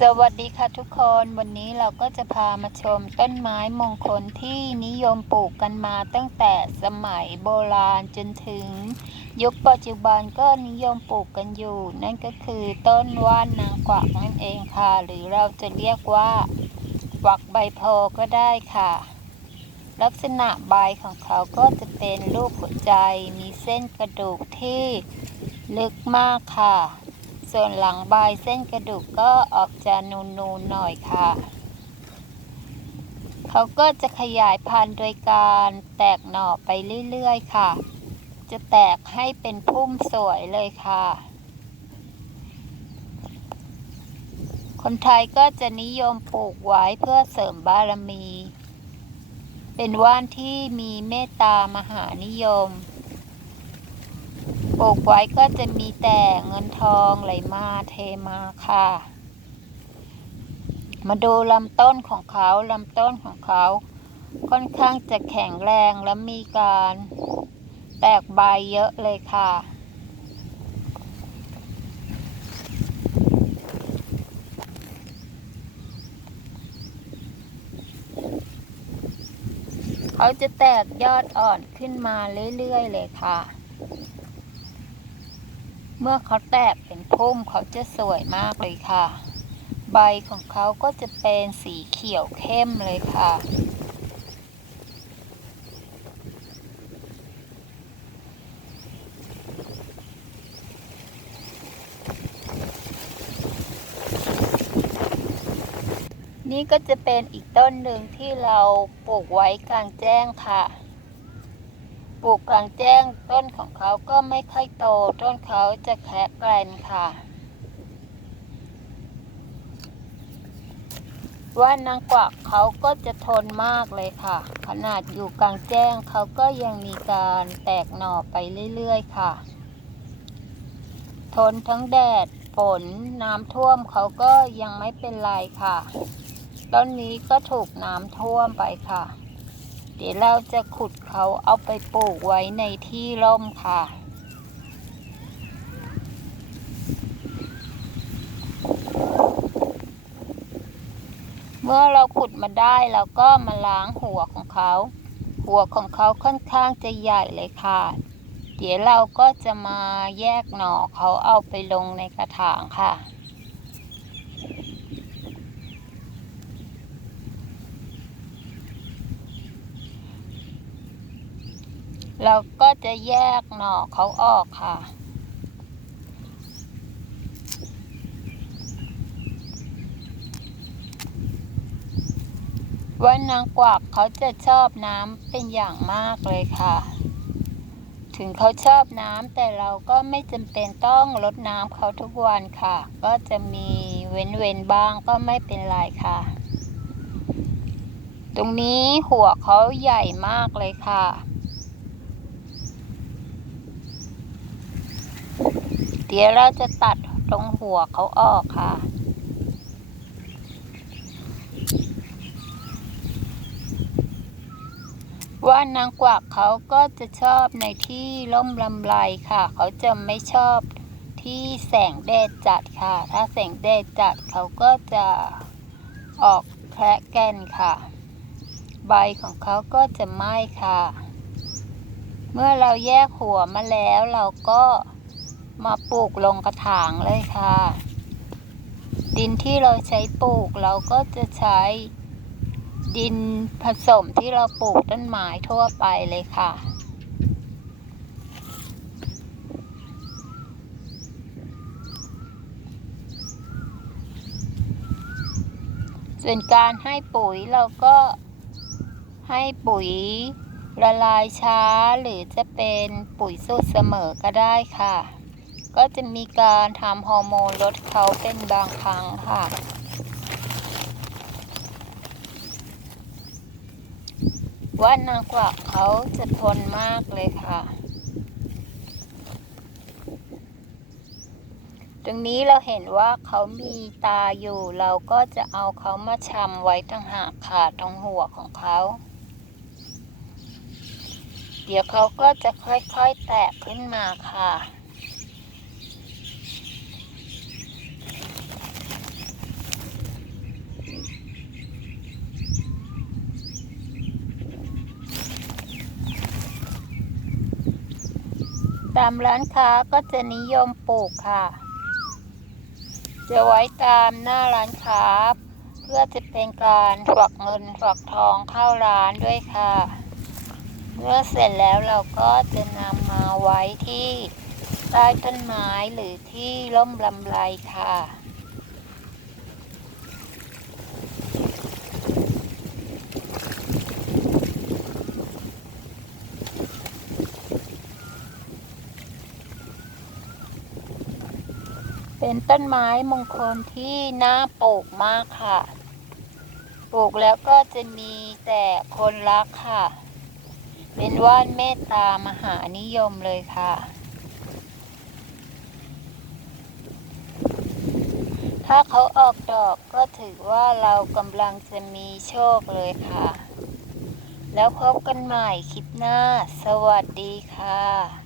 สวัสดีค่ะทุกคนวันนี้เราก็จะพามาชมต้นไม้มงคลที่นิยมปลูกกันมาตั้งแต่สมัยโบราณจนถึง ยุคปัจจุบันก็นิยมปลูกกันอยู่ นั่นก็คือต้นว่านนางกวักนั่นเองค่ะ หรือเราจะเรียกว่ากวักใบโพก็ได้ค่ะ ลักษณะใบของเขาก็จะเป็นรูปหัวใจมีเส้นกระดูกที่ลึกมากค่ะ ส่วนหลังใบเส้นกระดูกก็ออกจะนูนๆหน่อยค่ะ เขาก็จะขยายพันธุ์โดยการแตกหน่อไปเรื่อยๆค่ะ จะแตกให้เป็นพุ่มสวยเลยค่ะ คนไทยก็จะนิยมปลูกไว้เพื่อเสริมบารมี เป็นว่านที่มีเมตตามหานิยม ปลูกไว้ก็จะมีแต่เงินทองไหลมาเทมาค่ะ มาดูลำต้นของเขาลำต้นของเขา ค่อนข้างจะแข็งแรงและมีการแตกใบเยอะเลยค่ะเขาจะแตกยอดอ่อนขึ้นมาเรื่อยๆเลยค่ะ เมื่อเขาแตกเป็นพุ่มเขาจะสวยมากเลยค่ะ ใบของเขาก็จะเป็นสีเขียวเข้มเลยค่ะ นี่ก็จะเป็นอีกต้นหนึ่งที่เราปลูกไว้กลางแจ้งค่ะ ปลูกกลางแจ้งต้นของเขาก็ไม่ค่อยโต ต้นเขาจะแคะแกรนค่ะ ว่านนางกวักเขาก็จะทนมากเลยค่ะ ขนาดอยู่กลางแจ้งเขาก็ยังมีการแตกหน่อไปเรื่อยๆค่ะ ทนทั้งแดดฝนน้ำท่วมเขาก็ยังไม่เป็นไรค่ะ ต้นนี้ก็ถูกน้ำท่วมไปค่ะ เดี๋ยวเราจะขุดเขาเอาไปปลูกไว้ในที่ร่มค่ะ เมื่อเราขุดมาได้เราก็มาล้างหัวของเขา หัวของเขาค่อนข้างจะใหญ่เลยค่ะ เดี๋ยวเราก็จะมาแยกหน่อเขาเอาไปลงในกระถางค่ะ เราก็จะแยกหน่อเขาออกค่ะ ว่านางกวักเขาจะชอบน้ำเป็นอย่างมากเลยค่ะ ถึงเขาชอบน้ำแต่เราก็ไม่จำเป็นต้องรดน้ำเขาทุกวันค่ะ ก็จะมีเว้นเว้นๆบ้างก็ไม่เป็นไรค่ะ ตรงนี้หัวเขาใหญ่มากเลยค่ะ ดี๋ยวเราจะตัดตรงหัวเขาออกค่ะ ว่านางกวักเขาก็จะชอบในที่ร่มลำไรค่ะ เขาจะไม่ชอบที่แสงแดดจัดค่ะ ถ้าแสงแดดจัดเขาก็จะออกแคระแกนค่ะ ใบของเขาก็จะไหม้ค่ะ เมื่อเราแยกหัวมาแล้วเราก็ มาปลูกลงกระถางเลยค่ะ ดินที่เราใช้ปลูกเราก็จะใช้ดินผสมที่เราปลูกต้นไม้ทั่วไปเลยค่ะ ส่วนการให้ปุ๋ยเราก็ให้ปุ๋ยละลายช้าหรือจะเป็นปุ๋ยสูตรเสมอก็ได้ค่ะ ก็จะมีการทำฮอร์โมนลดเขาเป็นบางครั้งค่ะ ว่านางกวักเขาจะทนมากเลยค่ะ ตรงนี้เราเห็นว่าเขามีตาอยู่ เราก็จะเอาเขามาชำไว้ต่างหากค่ะตรงหัวของเขาเดี๋ยวเขาก็จะค่อยๆแตกขึ้นมาค่ะ ตามร้านค้าก็จะนิยมปลูกค่ะ จะไว้ตามหน้าร้านค้า เพื่อจะเป็นการฝักเงินฝักทองเข้าร้านด้วยค่ะ เมื่อเสร็จแล้วเราก็จะนำมาไว้ที่ใต้ต้นไม้หรือที่ร่มลำไรค่ะ เป็นต้นไม้มงคลที่น่าปลูกมากค่ะ ปลูกแล้วก็จะมีแต่คนรักค่ะ เป็นว่านเมตตามหานิยมเลยค่ะ ถ้าเขาออกดอกก็ถือว่าเรากำลังจะมีโชคเลยค่ะ แล้วพบกันใหม่คลิปหน้า สวัสดีค่ะ